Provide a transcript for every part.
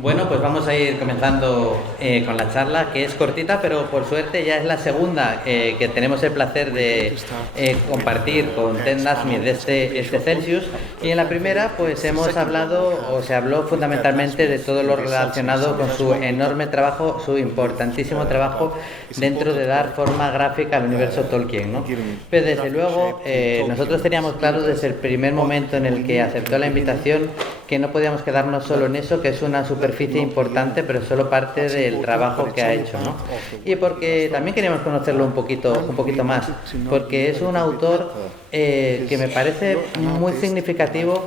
Bueno, pues vamos a ir comenzando con la charla, que es cortita, pero por suerte ya es la segunda que tenemos el placer de compartir con Ted Nasmith de este Celsius. Y en la primera, pues hemos hablado, o se habló fundamentalmente de todo lo relacionado con su enorme trabajo, su importantísimo trabajo dentro de dar forma gráfica al universo Tolkien, ¿no? Pero desde luego, nosotros teníamos claro desde el primer momento en el que aceptó la invitación que no podíamos quedarnos solo en eso, que es una superficie importante, pero solo parte del trabajo que ha hecho, ¿no? Y porque también queríamos conocerlo un poquito más, porque es un autor que me parece muy significativo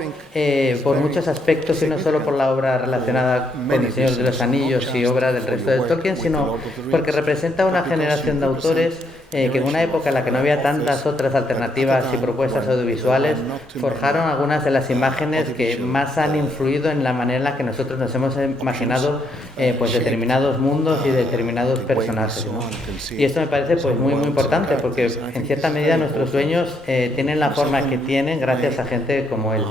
por muchos aspectos, y no solo por la obra relacionada con El Señor de los Anillos y obra del resto de Tolkien, sino porque representa una generación de autores que en una época en la que no había tantas otras alternativas y propuestas audiovisuales, forjaron algunas de las imágenes que más han influido en la manera en la que nosotros nos hemos imaginado pues determinados mundos y determinados personajes, ¿no? Y esto me parece pues muy importante, porque en cierta medida nuestros sueños tienen la forma que tienen gracias a gente como él.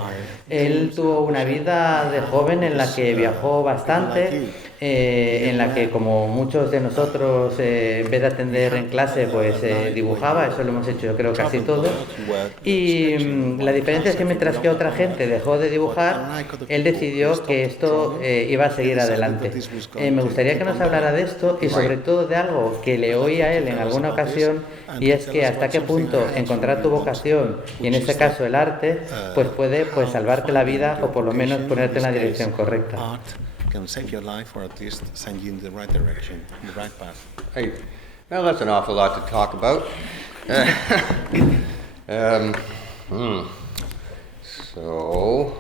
Él tuvo una vida de joven en la que viajó bastante, en la que, como muchos de nosotros, en vez de atender en clase, pues dibujaba. Eso lo hemos hecho, yo creo, casi todos. Y la diferencia es que mientras que otra gente dejó de dibujar, él decidió que esto iba a seguir adelante. Me gustaría que nos hablara de esto y sobre todo de algo que le oí a él en alguna ocasión, y es que hasta qué punto encontrar tu vocación, y en este caso el arte, pues puede salvarte la vida, o por lo menos ponerte en la dirección correcta. Can save your life, or at least send you in the right direction, the right path. Hey, well, that's an awful lot to talk about. um, So,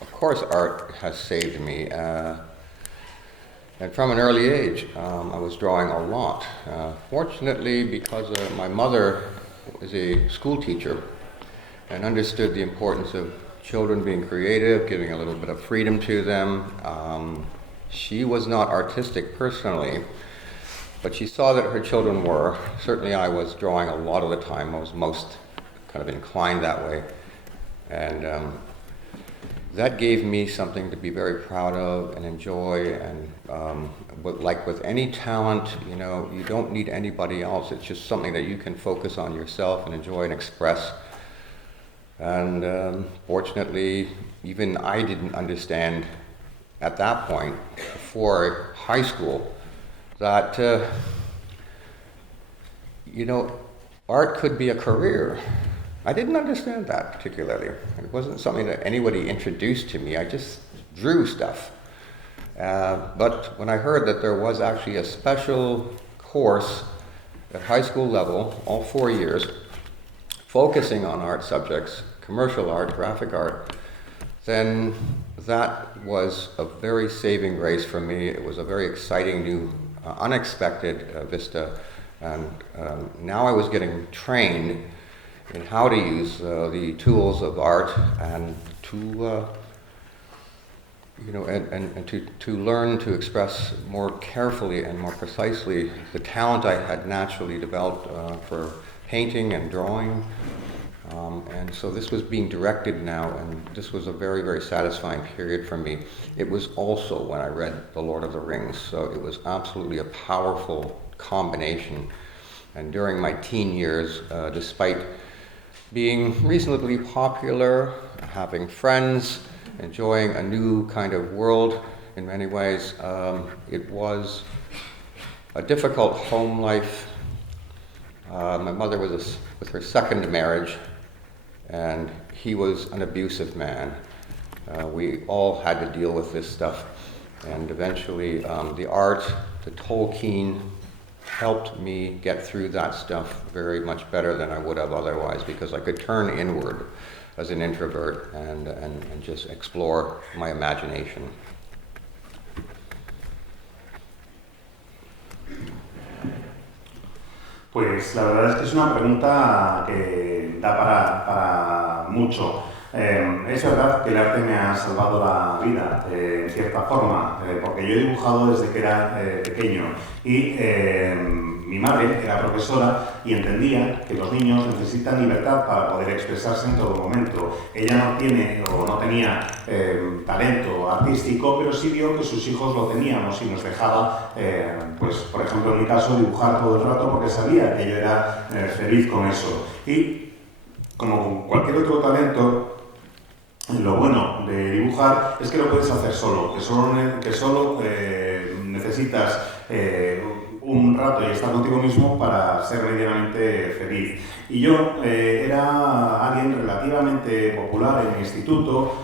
of course, art has saved me. And from an early age, I was drawing a lot. Fortunately, because my mother was a school teacher and understood the importance of children being creative, giving a little bit of freedom to them. She was not artistic personally, but she saw that her children were. Certainly I was drawing a lot of the time. I was most kind of inclined that way. And that gave me something to be very proud of and enjoy. And like with any talent, you know, you don't need anybody else. It's just something that you can focus on yourself and enjoy and express. And fortunately, even I didn't understand at that point, before high school, that, you know, art could be a career. I didn't understand that particularly. It wasn't something that anybody introduced to me. I just drew stuff. But when I heard that there was actually a special course at high school level, all 4 years, focusing on art subjects, commercial art, graphic art, then that was a very saving grace for me. It was a very exciting, new, unexpected vista. And now I was getting trained in how to use the tools of art and to, you know, and to learn to express more carefully and more precisely the talent I had naturally developed for painting and drawing. And so this was being directed now, and this was a very satisfying period for me. It was also when I read The Lord of the Rings, so it was absolutely a powerful combination. And during my teen years, despite being reasonably popular, having friends, enjoying a new kind of world in many ways, it was a difficult home life. My mother was with her second marriage, and he was an abusive man. We all had to deal with this stuff, and eventually the art, the Tolkien, helped me get through that stuff very much better than I would have otherwise, because I could turn inward as an introvert and just explore my imagination. Pues la verdad es que es una pregunta que da para mucho. Es verdad que el arte me ha salvado la vida, en cierta forma, porque yo he dibujado desde que era pequeño y mi madre era profesora y entendía que los niños necesitan libertad para poder expresarse en todo momento. Ella no tiene o no tenía talento artístico, pero sí vio que sus hijos lo teníamos y nos dejaba, pues por ejemplo en mi caso, dibujar todo el rato porque sabía que yo era feliz con eso. Y como con cualquier otro talento, lo bueno de dibujar es que lo puedes hacer solo, que solo necesitas un rato y estar contigo mismo para ser medianamente feliz. Y yo era alguien relativamente popular en el instituto.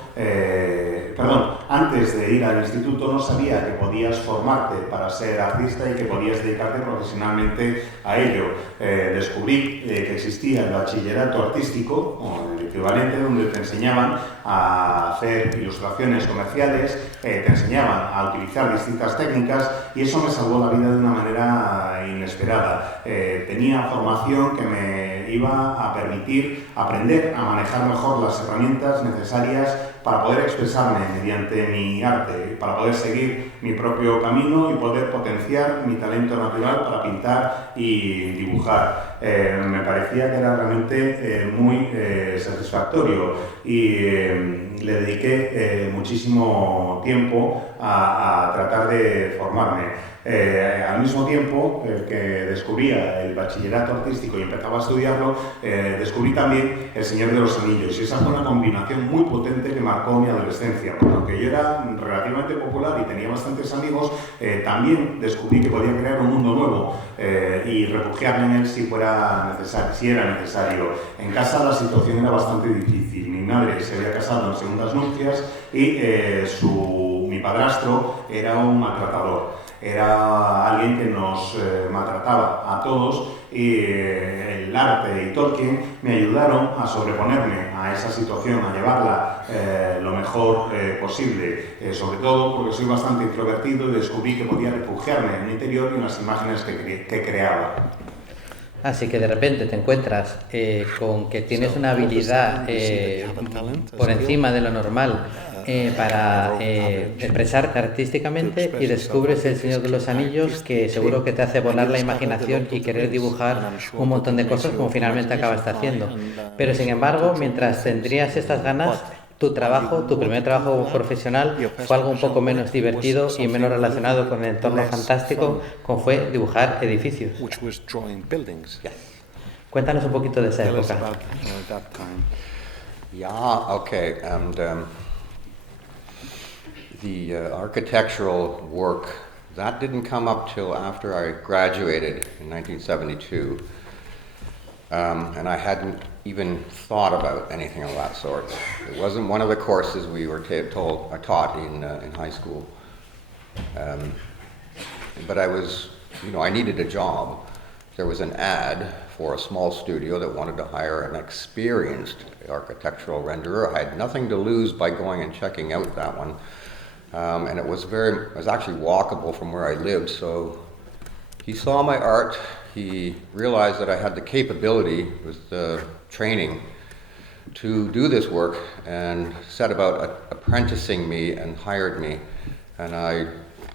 Antes de ir al instituto no sabía que podías formarte para ser artista y que podías dedicarte profesionalmente a ello. Descubrí que existía el bachillerato artístico, o el equivalente, donde te enseñaban a hacer ilustraciones comerciales, te enseñaban a utilizar distintas técnicas y eso me salvó la vida de una manera inesperada. Tenía formación que me iba a permitir aprender a manejar mejor las herramientas necesarias para poder expresarme mediante mi arte, para poder seguir mi propio camino y poder potenciar mi talento natural para pintar y dibujar. Me parecía que era realmente muy satisfactorio y le dediqué muchísimo tiempo a tratar de formarme. Al mismo tiempo que descubría el bachillerato artístico y empezaba a estudiarlo, descubrí también El Señor de los Anillos, y esa fue una combinación muy potente que marcó mi adolescencia. Porque aunque yo era relativamente popular y tenía bastantes amigos, también descubrí que podía crear un mundo nuevo y refugiarme en él si era necesario. En casa la situación era bastante difícil. Mi madre se había casado en segundas nupcias y mi padrastro era un maltratador. Era alguien que nos maltrataba a todos y el arte y Tolkien me ayudaron a sobreponerme a esa situación, a llevarla lo mejor posible, sobre todo porque soy bastante introvertido y descubrí que podía refugiarme en mi interior y en las imágenes que creaba. Así que de repente te encuentras con que tienes una habilidad por encima de lo normal para expresarte artísticamente y descubres El Señor de los Anillos, que seguro que te hace volar la imaginación y querer dibujar un montón de cosas como finalmente acabaste haciendo. Pero sin embargo, mientras tendrías estas ganas, tu primer trabajo profesional fue algo un poco menos divertido y menos relacionado con el entorno fantástico, como fue dibujar edificios. Cuéntanos un poquito de esa época. Yeah, okay, and the architectural work, that didn't come up till after I graduated in 1972. And I hadn't even thought about anything of that sort. It wasn't one of the courses we were taught in high school. But I needed a job. There was an ad for a small studio that wanted to hire an experienced architectural renderer. I had nothing to lose by going and checking out that one. And it was actually walkable from where I lived, so he saw my art. He realized that I had the capability with the training to do this work and set about apprenticing me and hired me. And I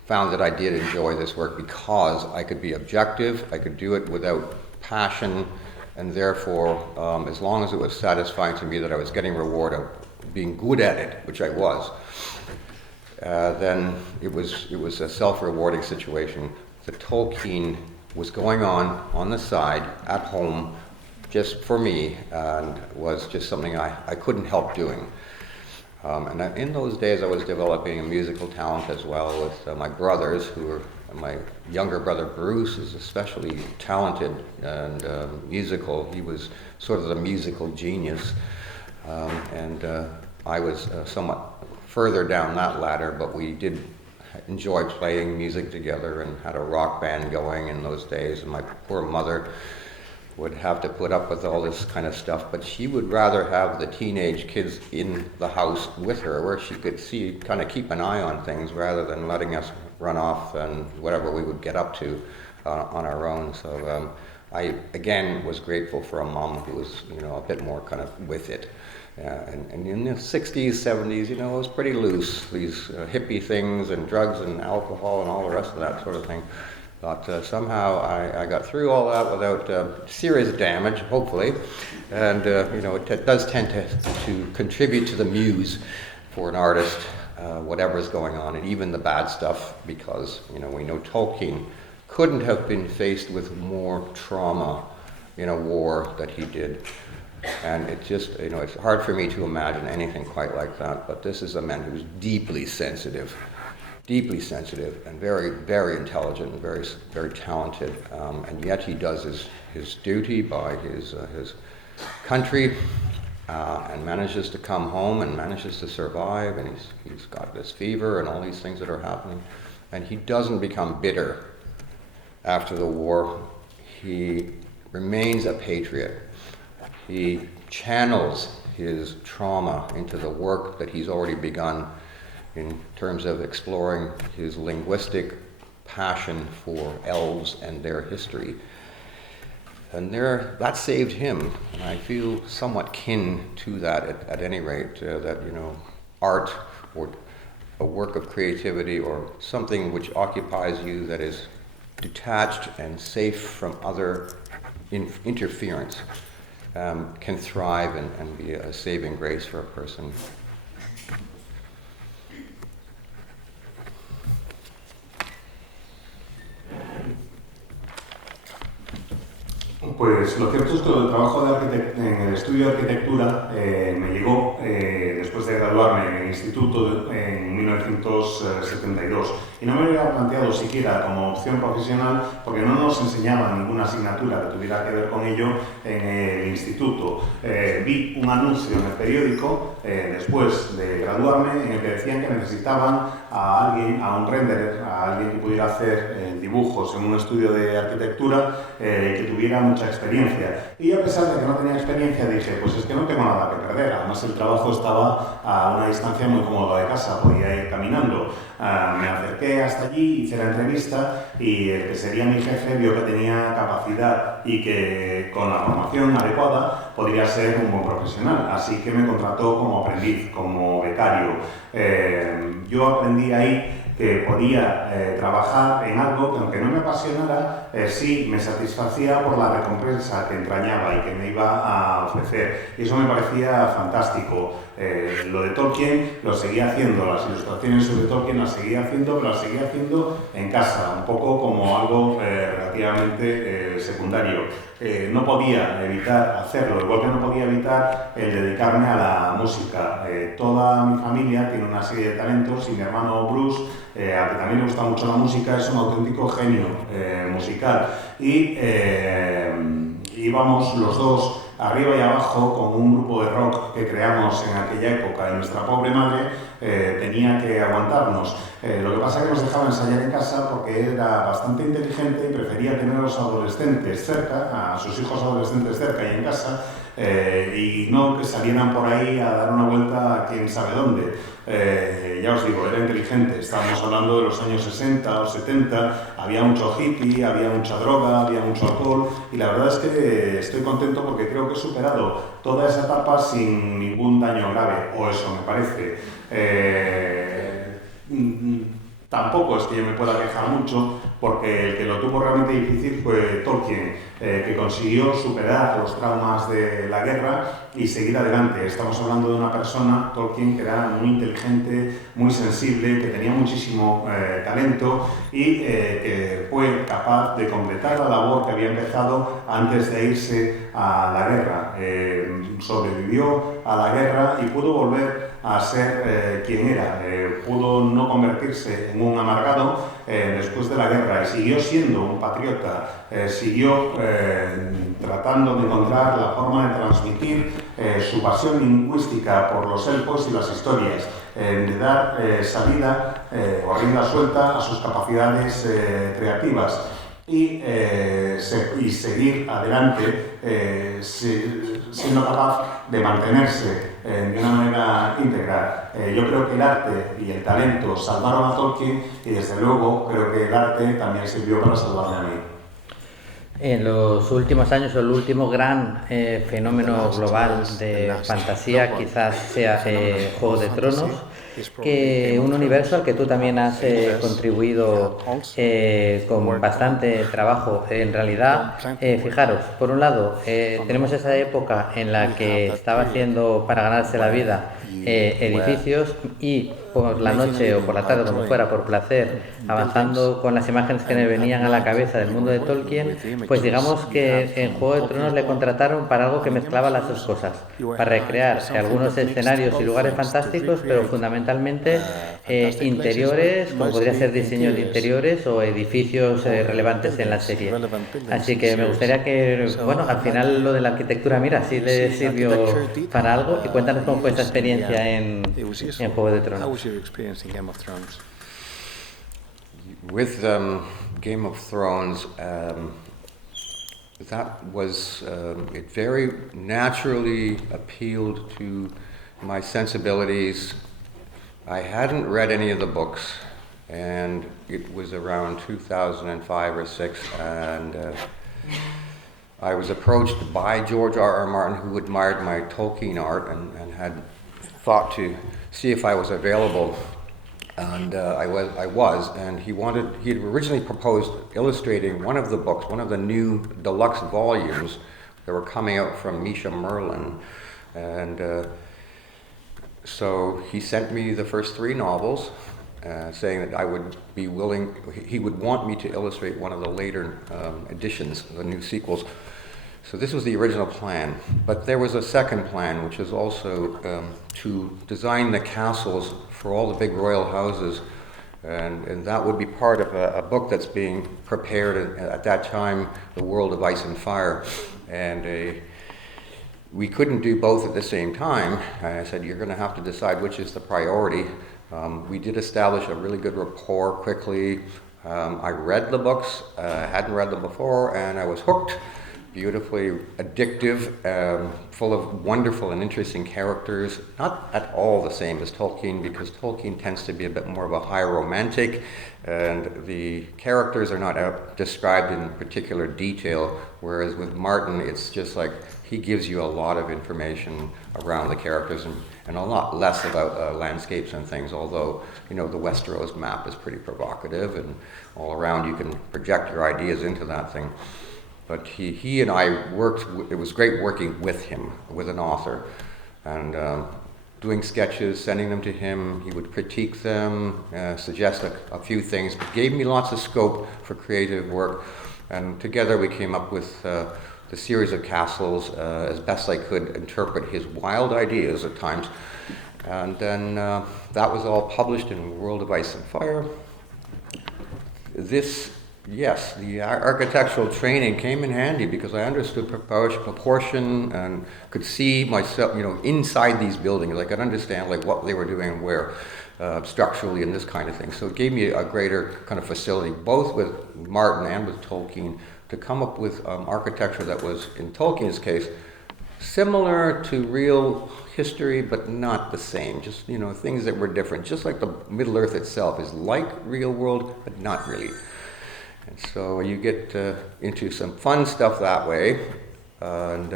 found that I did enjoy this work because I could be objective, I could do it without passion, and therefore, as long as it was satisfying to me that I was getting reward of being good at it, which I was, then it was a self-rewarding situation. The Tolkien was going on the side at home just for me, and was just something I couldn't help doing. And in those days I was developing a musical talent as well with my brothers, my younger brother Bruce is especially talented and musical. He was sort of the musical genius, and I was somewhat further down that ladder, but we did enjoy playing music together and had a rock band going in those days. And my poor mother would have to put up with all this kind of stuff, but she would rather have the teenage kids in the house with her where she could kind of keep an eye on things rather than letting us run off and whatever we would get up to on our own. So I, again, was grateful for a mom who was, a bit more kind of with it. And in the 60s, 70s, it was pretty loose, these hippie things and drugs and alcohol and all the rest of that sort of thing. But somehow I got through all that without serious damage, hopefully. And, it does tend to contribute to the muse for an artist, whatever's going on, and even the bad stuff, because, we know Tolkien couldn't have been faced with more trauma in a war that he did. And it just, it's hard for me to imagine anything quite like that. But this is a man who's deeply sensitive, and very, very intelligent, and very, very talented. And yet he does his duty by his country, and manages to come home and manages to survive. And he's got this fever and all these things that are happening. And he doesn't become bitter after the war. He remains a patriot. He channels his trauma into the work that he's already begun in terms of exploring his linguistic passion for elves and their history. And that saved him, and I feel somewhat kin to that at any rate, that, art or a work of creativity or something which occupies you that is detached and safe from other interference, can thrive and be a saving grace for a person. Pues lo cierto es que el trabajo en el estudio de arquitectura me llegó después de graduarme en el instituto en 1972 y no me lo había planteado siquiera como opción profesional porque no nos enseñaban ninguna asignatura que tuviera que ver con ello en el instituto. Vi un anuncio en el periódico después de graduarme en el que decían que necesitaban a un renderer, a alguien que pudiera hacer dibujos en un estudio de arquitectura que tuviera mucha experiencia. Y a pesar de que no tenía experiencia dije, pues es que no tengo nada que perder. Además el trabajo estaba a una distancia muy cómoda de casa, podía ir caminando. Me acerqué hasta allí, hice la entrevista y el que sería mi jefe vio que tenía capacidad y que con la formación adecuada podría ser un buen profesional. Así que me contrató como aprendiz, como becario. Yo aprendí ahí que podía trabajar en algo que aunque no me apasionara, sí me satisfacía por la recompensa que entrañaba y que me iba a ofrecer. Y eso me parecía fantástico. Lo de Tolkien lo seguía haciendo, las ilustraciones sobre Tolkien las seguía haciendo, pero las seguía haciendo en casa, un poco como algo relativamente secundario. No podía evitar hacerlo, igual que no podía evitar el dedicarme a la música. Toda mi familia tiene una serie de talentos y mi hermano Bruce, a que también le gusta mucho la música, es un auténtico genio musical. Y íbamos los dos arriba y abajo con un grupo de rock que creamos en aquella época y nuestra pobre madre tenía que aguantarnos. Lo que pasa es que nos dejaba ensayar en casa porque él era bastante inteligente y prefería tener a los adolescentes cerca, a sus hijos adolescentes cerca y en casa, y no que salieran por ahí a dar una vuelta a quién sabe dónde. Ya os digo, era inteligente, estábamos hablando de los años 60 o 70, había mucho hippie, había mucha droga, había mucho alcohol, y la verdad es que estoy contento porque creo que he superado toda esa etapa sin ningún daño grave, o eso me parece. Tampoco es que yo me pueda quejar mucho, porque el que lo tuvo realmente difícil fue Tolkien, que consiguió superar los traumas de la guerra y seguir adelante. Estamos hablando de una persona, Tolkien, que era muy inteligente, muy sensible, que tenía muchísimo talento y que fue capaz de completar la labor que había empezado antes de irse a la guerra. Sobrevivió a la guerra y pudo volver a ser quien era. Pudo no convertirse en un amargado después de la guerra y siguió siendo un patriota, siguió tratando de encontrar la forma de transmitir su pasión lingüística por los elfos y las historias, de dar salida o rienda suelta a sus capacidades creativas y seguir adelante siendo capaz de mantenerse de una manera íntegra. Yo creo que el arte y el talento salvaron a Tolkien y desde luego creo que el arte también sirvió para salvarme a mí. En los últimos años, el último gran fenómeno global de fantasía quizás sea Juego de Tronos, que un universo al que tú también has contribuido con bastante trabajo. En realidad, fijaros, por un lado, tenemos esa época en la que estaba haciendo para ganarse la vida edificios, y por la noche o por la tarde, como fuera, por placer, avanzando con las imágenes que me venían a la cabeza del mundo de Tolkien, pues digamos que en Juego de Tronos le contrataron para algo que mezclaba las dos cosas, para recrear algunos escenarios y lugares fantásticos, pero fundamentalmente interiores, como podría ser diseño de interiores o edificios relevantes en la serie. Así que me gustaría que, bueno, al final lo de la arquitectura, mira, sí le sirvió para algo. Y cuéntanos cómo fue esta experiencia en Juego de Tronos. How was your experience in Game of Thrones? With Game of Thrones, that was, it very naturally appealed to my sensibilities. I hadn't read any of the books, and it was around 2005 or 6, and I was approached by George R. R. Martin, who admired my Tolkien art and had thought to see if I was available. And I was, and he had originally proposed illustrating one of the books, one of the new deluxe volumes that were coming out from Misha Merlin. And so he sent me the first 3 novels, saying that I would be willing, he would want me to illustrate one of the later editions, the new sequels. So this was the original plan, but there was a second plan, which is also to design the castles for all the big royal houses, and that would be part of a book that's being prepared at that time, The World of Ice and Fire, and we couldn't do both at the same time. I said, you're going to have to decide which is the priority. We did establish a really good rapport quickly. I read the books, hadn't read them before, and I was hooked. Beautifully addictive, full of wonderful and interesting characters. Not at all the same as Tolkien, because Tolkien tends to be a bit more of a high romantic, and the characters are not described in particular detail, whereas with Martin, it's just like he gives you a lot of information around the characters and a lot less about landscapes and things, although, you know, the Westeros map is pretty provocative, and all around you can project your ideas into that thing. But he and I worked, it was great working with him, with an author, and doing sketches, sending them to him. He would critique them, suggest a few things, but gave me lots of scope for creative work. And together we came up with the series of castles as best I could interpret his wild ideas at times. And then that was all published in World of Ice and Fire. Yes, the architectural training came in handy because I understood proportion and could see myself, you know, inside these buildings. I could understand like what they were doing and where, structurally and this kind of thing. So it gave me a greater kind of facility, both with Martin and with Tolkien, to come up with architecture that was, in Tolkien's case, similar to real history, but not the same. Just, you know, things that were different. Just like the Middle Earth itself is like real world, but not really. And so you get into some fun stuff that way, and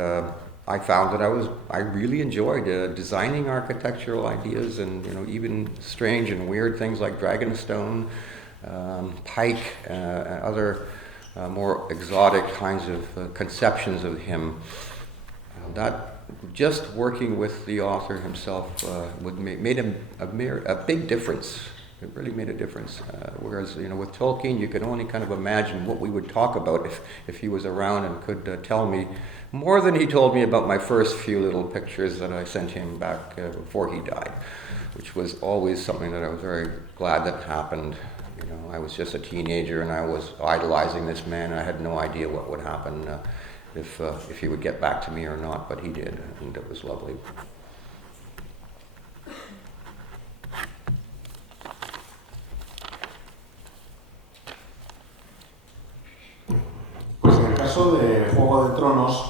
I found that I really enjoyed designing architectural ideas, and, you know, even strange and weird things like Dragonstone, Pike, and other more exotic kinds of conceptions of him. That just working with the author himself made a big difference. It really made a difference. Whereas, you know, with Tolkien, you could only kind of imagine what we would talk about if he was around and could tell me more than he told me about my first few little pictures that I sent him back before he died, which was always something that I was very glad that happened. You know, I was just a teenager and I was idolizing this man. I had no idea what would happen if he would get back to me or not, but he did, and it was lovely. Pues en el caso de Juego de Tronos,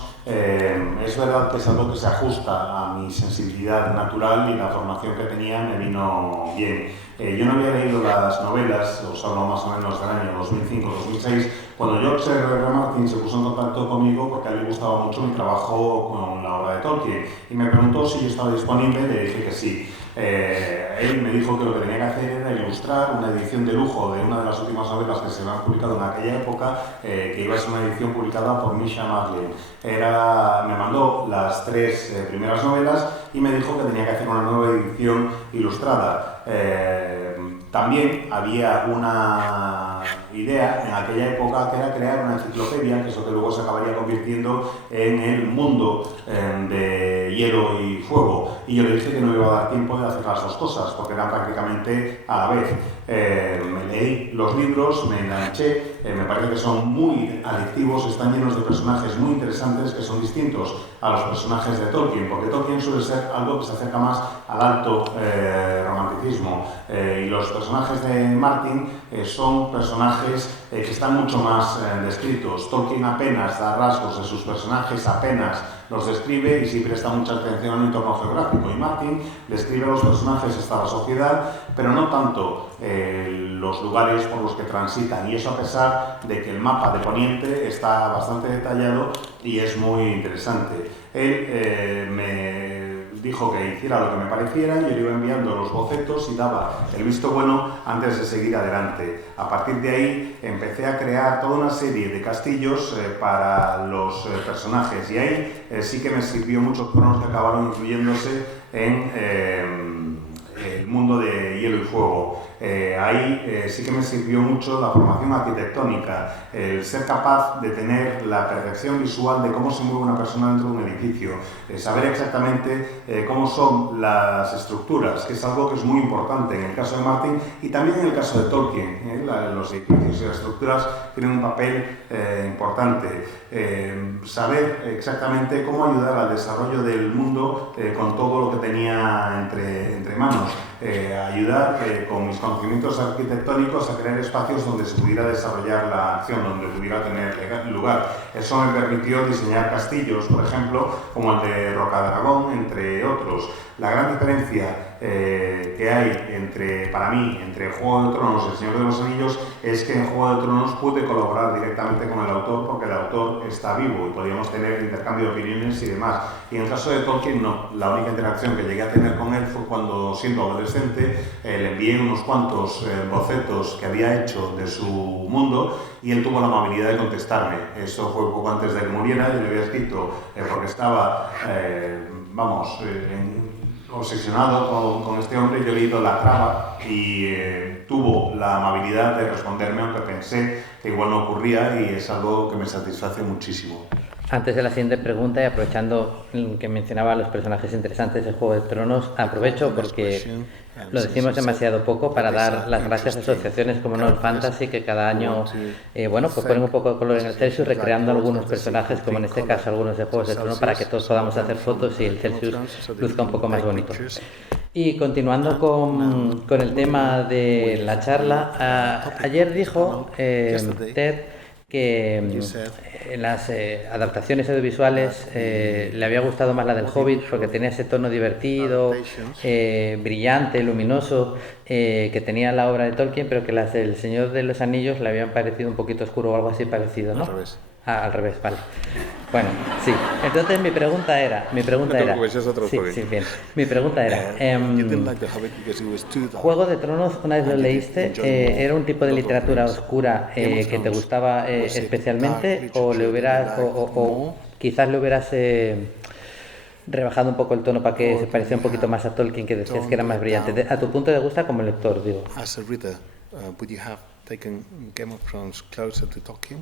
es verdad que es algo que se ajusta a mi sensibilidad natural y la formación que tenía me vino bien. Yo no había leído las novelas, os hablo más o menos del año 2005-2006, cuando George R. R. Martin se puso en contacto conmigo porque a él le gustaba mucho mi trabajo con la obra de Tolkien y me preguntó si yo estaba disponible, le dije que sí. Él me dijo que lo que tenía que hacer era ilustrar una edición de lujo de una de las últimas novelas que se habían publicado en aquella época, que iba a ser una edición publicada por Misha Marlin. Me mandó las 3 primeras novelas y me dijo que tenía que hacer una nueva edición ilustrada. También había una idea en aquella época que era crear una enciclopedia, que es lo que luego se acabaría convirtiendo en el mundo de Hielo y Fuego. Y yo le dije que no iba a dar tiempo de hacer las dos cosas, porque eran prácticamente a la vez. Me leí los libros, me enganché, me parece que son muy adictivos, están llenos de personajes muy interesantes que son distintos a los personajes de Tolkien, porque Tolkien suele ser algo que se acerca más al alto romanticismo, y los personajes de Martin son personajes que están mucho más descritos. Tolkien apenas da rasgos de sus personajes, apenas los describe y sí presta mucha atención al entorno geográfico. Y Martin describe a los personajes hasta la sociedad, pero no tanto los lugares por los que transitan. Y eso a pesar de que el mapa de Poniente está bastante detallado y es muy interesante. Él me dijo que hiciera lo que me pareciera, yo le iba enviando los bocetos y daba el visto bueno antes de seguir adelante. A partir de ahí empecé a crear toda una serie de castillos para los personajes y ahí sí que me sirvió muchos cronos que acabaron incluyéndose en el mundo de Hielo y Fuego. Ahí sí que me sirvió mucho la formación arquitectónica, el ser capaz de tener la percepción visual de cómo se mueve una persona dentro de un edificio, saber exactamente cómo son las estructuras, que es algo que es muy importante en el caso de Martin y también en el caso de Tolkien. Los edificios y las estructuras tienen un papel importante. Saber exactamente cómo ayudar al desarrollo del mundo con todo lo que tenía entre manos. Ayudar con mis conocimientos arquitectónicos a crear espacios donde se pudiera desarrollar la acción, donde pudiera tener lugar. Eso me permitió diseñar castillos, por ejemplo, como el de Rocadragón, entre otros. La gran diferencia que hay para mí entre Juego de Tronos y El Señor de los Anillos es que en Juego de Tronos pude colaborar directamente con el autor porque el autor está vivo y podíamos tener intercambio de opiniones y demás. Y en el caso de Tolkien no, la única interacción que llegué a tener con él fue cuando, siendo adolescente, le envié unos cuantos bocetos que había hecho de su mundo y él tuvo la amabilidad de contestarme. Eso fue poco antes de que muriera, yo le había escrito porque estaba, obsesionado con este hombre. Yo he leído La Traba y tuvo la amabilidad de responderme, aunque pensé que igual no ocurría, y es algo que me satisface muchísimo. Antes de la siguiente pregunta, y aprovechando que mencionaba a los personajes interesantes de Juego de Tronos, aprovecho porque lo decimos demasiado poco para dar las gracias a asociaciones como Nord Fantasy, que cada año pues ponen un poco de color en el Celsius, recreando algunos personajes, como en este caso algunos de Juegos de Tronos, para que todos podamos hacer fotos y el Celsius luzca un poco más bonito. Y continuando con el tema de la charla, ayer dijo Ted que en las adaptaciones audiovisuales le había gustado más la del Hobbit porque tenía ese tono divertido, brillante, luminoso, que tenía la obra de Tolkien, pero que las del Señor de los Anillos le habían parecido un poquito oscuro o algo así parecido, ¿no? Al revés. Al revés, vale. Bueno, sí. Entonces mi pregunta era... Sí, bien. Mi pregunta era... Juego de Tronos, una vez lo leíste, ¿era un tipo de literatura oscura que te gustaba especialmente o le hubieras... o quizás le hubieras rebajado un poco el tono para que se pareciera un poquito más a Tolkien, que decías que era más brillante? A tu punto de vista como lector, digo. As a reader, would you have taken Game of Thrones closer to Tolkien?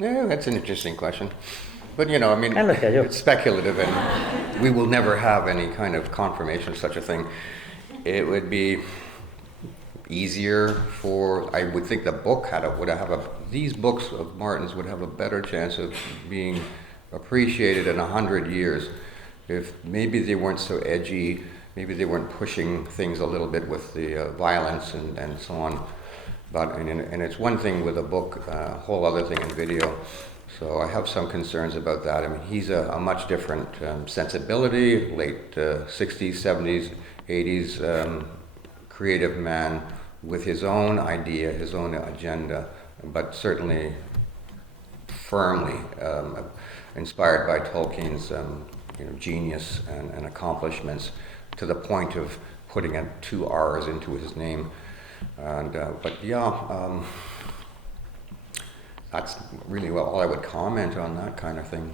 Yeah, that's an interesting question. But, you know, I mean, it's speculative and we will never have any kind of confirmation of such a thing. It would be easier I would think the book these books of Martin's would have a better chance of being appreciated in 100 years if maybe they weren't so edgy, maybe they weren't pushing things a little bit with the violence and so on. And it's one thing with a book, a whole other thing in video. So I have some concerns about that. I mean, he's a much different sensibility, late 60s, 70s, 80s, creative man with his own idea, his own agenda, but certainly firmly inspired by Tolkien's genius and accomplishments, to the point of putting 2 R's into his name. And that's really all I would comment on that kind of thing.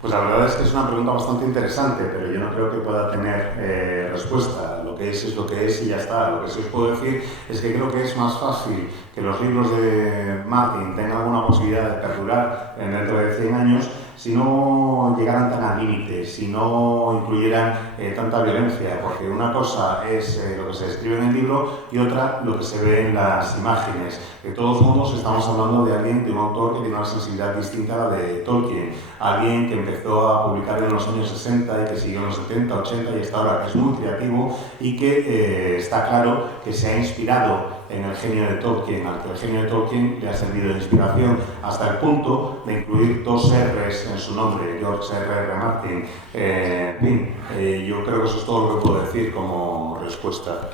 Pues la verdad es que es una pregunta bastante interesante, pero yo no creo que pueda tener respuesta. Lo que es lo que es y ya está. Lo que sí os puedo decir es que creo que es más fácil que los libros de Martin tengan alguna posibilidad de perdurar dentro de 100 años si no llegaran tan al límite, si no incluyeran tanta violencia, porque una cosa es lo que se describe en el libro y otra lo que se ve en las imágenes. De todos modos, estamos hablando de alguien, de un autor que tiene una sensibilidad distinta a la de Tolkien, alguien que empezó a publicar en los años 60 y que siguió en los 70, 80 y hasta ahora, que es muy creativo y que está claro que se ha inspirado en el genio de Tolkien, al que el genio de Tolkien le ha servido de inspiración hasta el punto de incluir 2 R's en su nombre, George R.R. Martin. Yo creo que eso es todo lo que puedo decir como respuesta.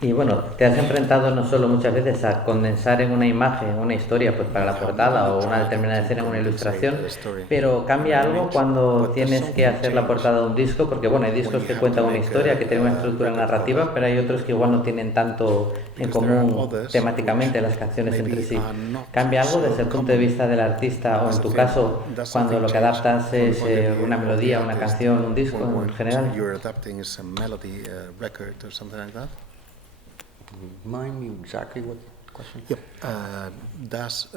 Y bueno, te has enfrentado no solo muchas veces a condensar en una imagen, una historia, pues para la portada o una determinada escena en una ilustración, pero cambia algo cuando tienes que hacer la portada de un disco, porque bueno, hay discos que cuentan una historia, que tienen una estructura narrativa, pero hay otros que igual no tienen tanto en común temáticamente las canciones entre sí. ¿Cambia algo desde el punto de vista del artista o en tu caso cuando lo que adaptas es una melodía, una canción, un disco en general? Remind me exactly what the question is? Yep. Does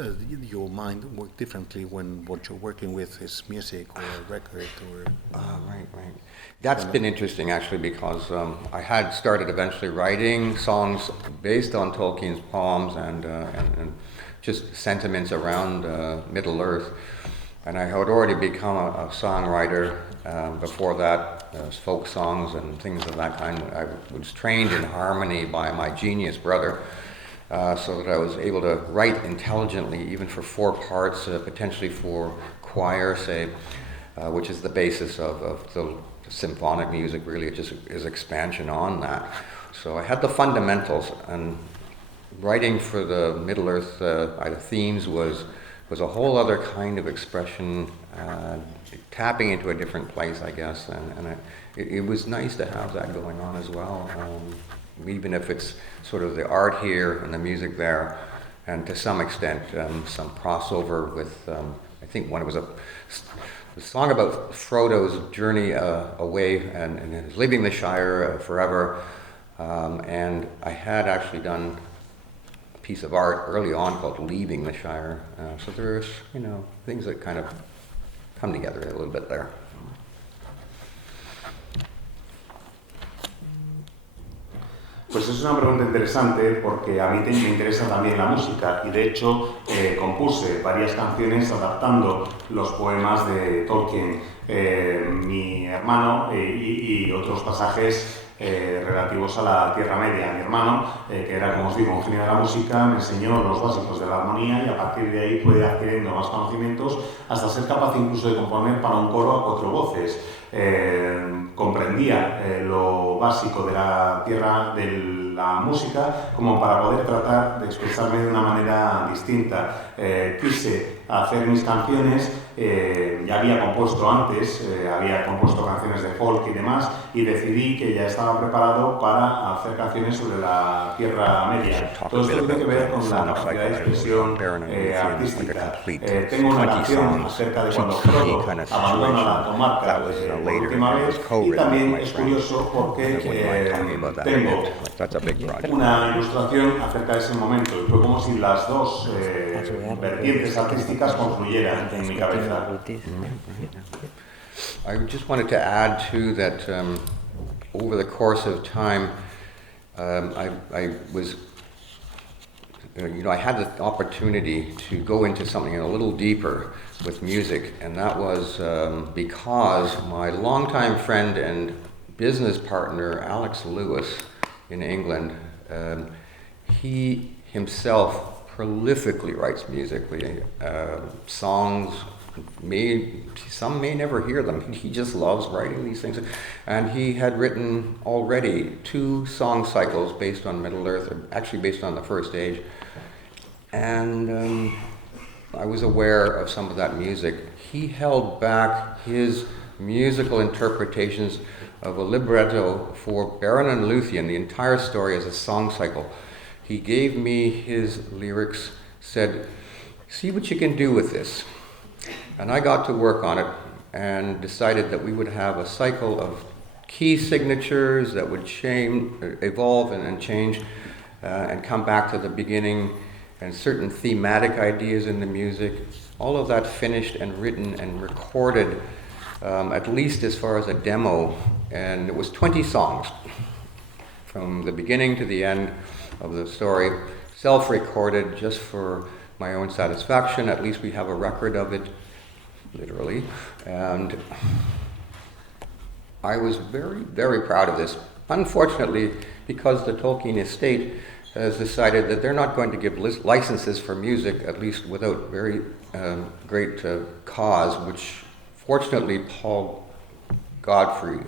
your mind work differently when what you're working with is music or a record or? Right. That's been interesting actually, because I had started eventually writing songs based on Tolkien's poems and just sentiments around Middle-earth. And I had already become a songwriter before that, folk songs and things of that kind. I was trained in harmony by my genius brother, so that I was able to write intelligently, even for 4 parts, potentially for choir, say, which is the basis of the symphonic music, really. It just is expansion on that. So I had the fundamentals, and writing for the Middle-earth themes was a whole other kind of expression, tapping into a different place, I guess, and it was nice to have that going on as well, even if it's sort of the art here and the music there, and to some extent some crossover with, I think one was a song about Frodo's journey away and leaving the Shire forever, and I had actually done piece of art early on called Leaving the Shire. So there's, things that kind of come together a little bit there. Pues es una pregunta interesante porque a mí me interesa también la música y de hecho compuse varias canciones adaptando los poemas de Tolkien. Mi hermano y otros pasajes relativos a la Tierra Media. Mi hermano, que era, como os digo, un genio de la música, me enseñó los básicos de la armonía y a partir de ahí fue adquiriendo más conocimientos hasta ser capaz incluso de componer para un coro a 4 voces. Comprendía lo básico de la tierra, de la música, como para poder tratar de expresarme de una manera distinta. Quise hacer mis canciones, ya había compuesto antes, había compuesto canciones de folk y demás, y decidí que ya estaba preparado para hacer canciones sobre la Tierra Media. Todo esto tiene que ver con la capacidad de expresión artística. Tengo una canción acerca de cuando Frodo abandona la comarca por última vez, y también es curioso porque tengo una ilustración acerca de ese momento, y fue como si las dos vertientes artísticas confluyeran en mi cabeza. I just wanted to add too that over the course of time I was I had the opportunity to go into something a little deeper with music, and that was because my longtime friend and business partner, Alex Lewis, in England, he himself prolifically writes musically, songs. Some may never hear them. He just loves writing these things. And he had written already 2 song cycles based on Middle Earth, or actually based on the First Age. And I was aware of some of that music. He held back his musical interpretations of a libretto for Baron and Luthien, the entire story as a song cycle. He gave me his lyrics, said, "See what you can do with this." And I got to work on it and decided that we would have a cycle of key signatures that would evolve and change and come back to the beginning, and certain thematic ideas in the music. All of that finished and written and recorded, at least as far as a demo, and it was 20 songs from the beginning to the end of the story, self-recorded just for my own satisfaction. At least we have a record of it, literally. And I was very, very proud of this. Unfortunately, because the Tolkien estate has decided that they're not going to give licenses for music, at least without very great cause, which fortunately Paul Godfrey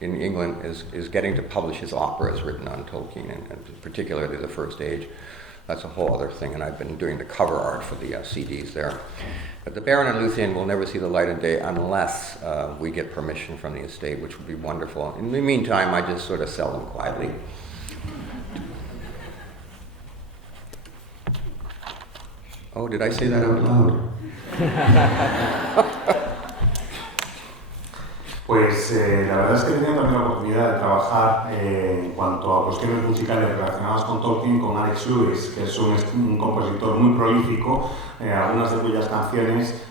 in England is getting to publish his operas written on Tolkien, and particularly the First Age. That's a whole other thing, and I've been doing the cover art for the CDs there. But the Baron and Luthien will never see the light of day unless we get permission from the estate, which would be wonderful. In the meantime, I just sort of sell them quietly. Oh, did I say that out loud? Pues la verdad es que he tenido también la oportunidad de trabajar en cuanto a cuestiones musicales relacionadas con Tolkien con Alex Lewis, que es un compositor muy prolífico, algunas de cuyas canciones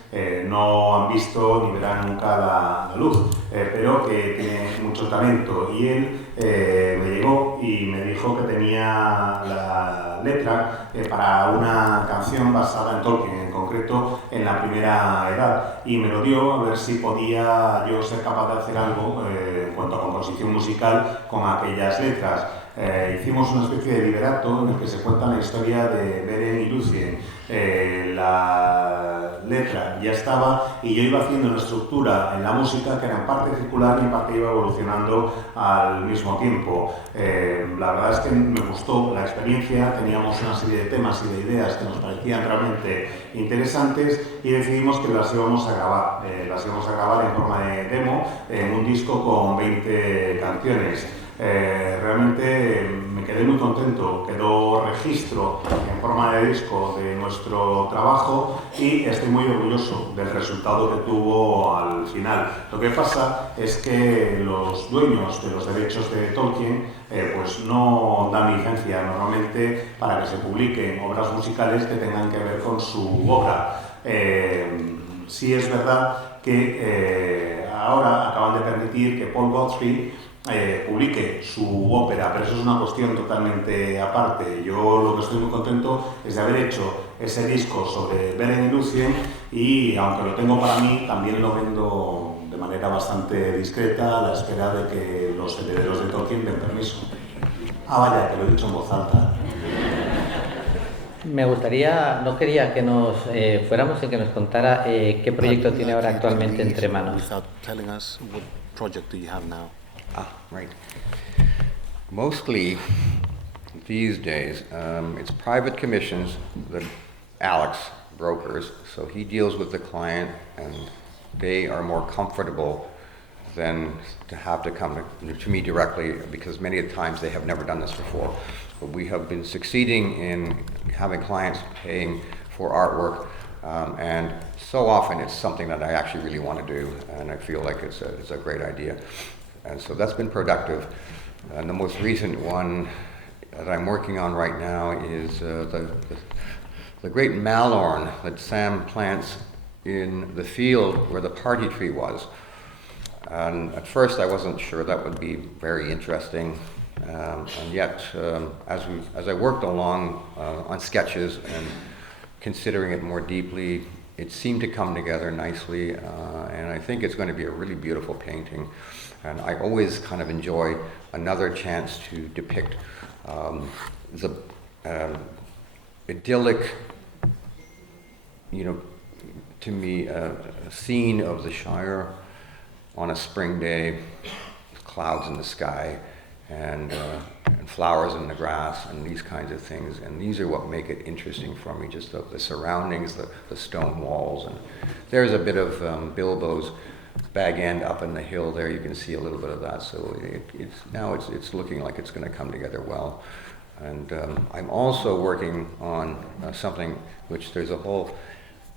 no han visto ni verán nunca la luz, pero que tiene mucho talento. Y él me llegó y me dijo que tenía la letra para una canción basada en Tolkien, en concreto en la Primera Edad, y me lo dio a ver si podía yo ser capaz de hacer algo en cuanto a composición musical con aquellas letras. Hicimos una especie de liberato en el que se cuenta la historia de Beren y Luthien. La letra ya estaba y yo iba haciendo una estructura en la música que era en parte circular y en parte iba evolucionando al mismo tiempo. La verdad es que me gustó la experiencia, teníamos una serie de temas y de ideas que nos parecían realmente interesantes y decidimos que las íbamos a grabar. Las íbamos a grabar en forma de demo en un disco con 20 canciones. Realmente me quedé muy contento, quedó registro en forma de disco de nuestro trabajo y estoy muy orgulloso del resultado que tuvo al final. Lo que pasa es que los dueños de los derechos de Tolkien pues no dan licencia normalmente para que se publiquen obras musicales que tengan que ver con su obra. Sí es verdad que ahora acaban de permitir que Paul Godfrey publique su ópera, pero eso es una cuestión totalmente aparte. Yo lo que estoy muy contento es de haber hecho ese disco sobre Beren y Luthien y aunque lo tengo para mí, también lo vendo de manera bastante discreta a la espera de que los herederos de Tolkien den permiso. Vaya, que lo he dicho en voz alta. Me gustaría, no quería que nos fuéramos y que nos contara qué proyecto tiene ahora actualmente entre manos. Without telling us, what project do you have now? Right. Mostly these days, it's private commissions that Alex brokers, so he deals with the client and they are more comfortable than to have to come to me directly because many of the times they have never done this before. But we have been succeeding in having clients paying for artwork and so often it's something that I actually really want to do and I feel like it's a great idea. And so that's been productive. And the most recent one that I'm working on right now is the great malorn that Sam plants in the field where the party tree was. And at first I wasn't sure that would be very interesting. And yet, as I worked along on sketches and considering it more deeply, it seemed to come together nicely, and I think it's going to be a really beautiful painting. And I always kind of enjoy another chance to depict the idyllic, to me, a scene of the Shire on a spring day, clouds in the sky, and flowers in the grass, and these kinds of things. And these are what make it interesting for me, just the surroundings, the stone walls. And there's a bit of Bilbo's Bag End up in the hill there. You can see a little bit of that. So it's looking like it's going to come together well. And I'm also working on something which there's a whole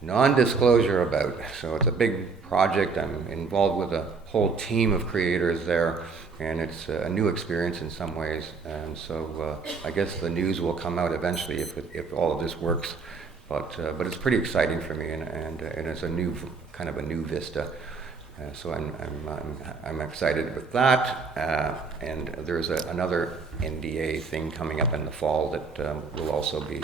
non-disclosure about. So it's a big project. I'm involved with a whole team of creators there, and it's a new experience in some ways. And so I guess the news will come out eventually if all of this works. But it's pretty exciting for me, and it's a new kind of a new vista. So I'm excited with that, and there's another NDA thing coming up in the fall that will also be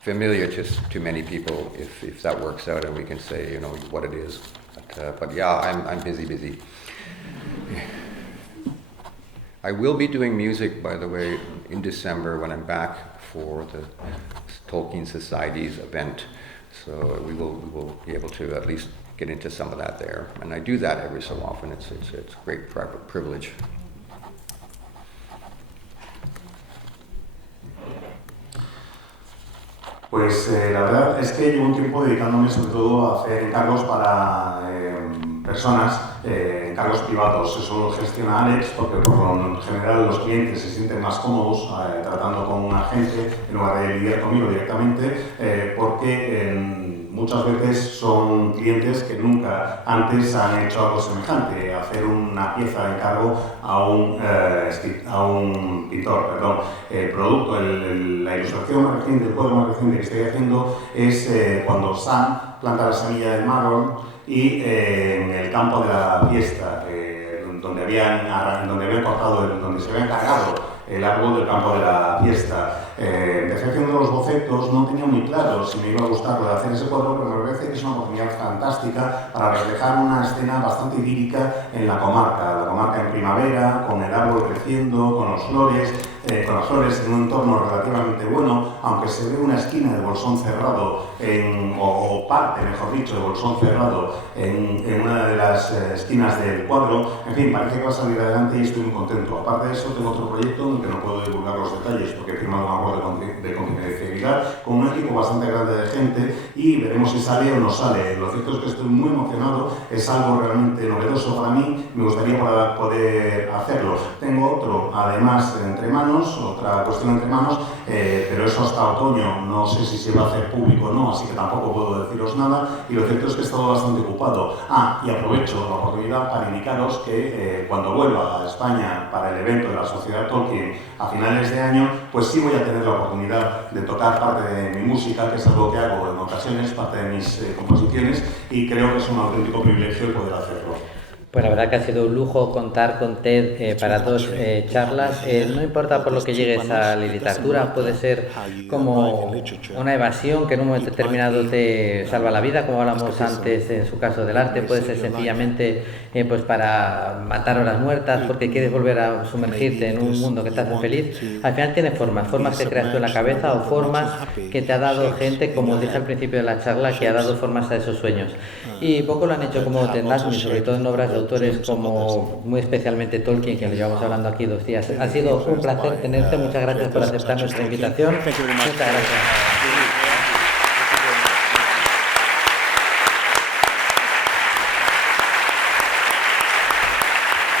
familiar to many people if that works out and we can say what it is. But yeah, I'm busy. I will be doing music, by the way, in December when I'm back for the Tolkien Society's event. So we will be able to at least get into some of that there, and I do that every so often. It's a great privilege. Pues la verdad es que llevo un tiempo dedicándome sobre todo a hacer encargos para personas, encargos privados. Eso lo gestiona Alex porque por lo general los clientes se sienten más cómodos tratando con un agente en lugar de lidiar conmigo directamente, porque muchas veces son clientes que nunca antes han hecho algo semejante, hacer una pieza de encargo a un pintor. Perdón. El producto, la ilustración más reciente, el cuadro más reciente que estoy haciendo es cuando Sam planta la semilla del marrón y en el campo de la fiesta, donde se habían cargado el árbol del campo de la fiesta. Empecé haciendo los bocetos, no tenía muy claro si me iba a gustar lo de hacer ese cuadro, pero me parece que es una oportunidad fantástica para reflejar una escena bastante idílica en la comarca en primavera, con el árbol creciendo, con las flores en un entorno relativamente bueno, aunque se ve una esquina del Bolsón cerrado, o parte, mejor dicho, del Bolsón cerrado en una de las esquinas del cuadro. En fin, parece que va a salir adelante y estoy muy contento. Aparte de eso, tengo otro proyecto en el que no puedo divulgar los detalles porque he firmado un acuerdo de confidencialidad con un equipo bastante grande de gente y veremos si sale o no sale. Lo cierto es que estoy muy emocionado, es algo realmente novedoso para mí, me gustaría poder hacerlo. Tengo otro, además, otra cuestión entre manos, pero eso hasta otoño, no sé si se va a hacer público o no, así que tampoco puedo deciros nada, y lo cierto es que he estado bastante ocupado. Y aprovecho la oportunidad para indicaros que cuando vuelva a España para el evento de la Sociedad Tolkien a finales de año, pues sí voy a tener la oportunidad de tocar parte de mi música, que es algo que hago en ocasiones, parte de mis composiciones, y creo que es un auténtico privilegio el poder hacerlo. Pues la verdad que ha sido un lujo contar con Ted para dos charlas. No importa por lo que llegues a la literatura, puede ser como una evasión que en un momento determinado te salva la vida, como hablamos antes en su caso del arte, puede ser sencillamente pues para matar horas muertas porque quieres volver a sumergirte en un mundo que te hace feliz. Al final tiene formas que creas tú en la cabeza o formas que te ha dado gente, como dije al principio de la charla, que ha dado formas a esos sueños. Y poco lo han hecho como Ted Nasmyth, sobre todo en obras de autores como muy especialmente Tolkien, que lo llevamos hablando aquí 2 días. Ha sido un placer tenerte, muchas gracias por aceptar nuestra invitación. Muchas gracias.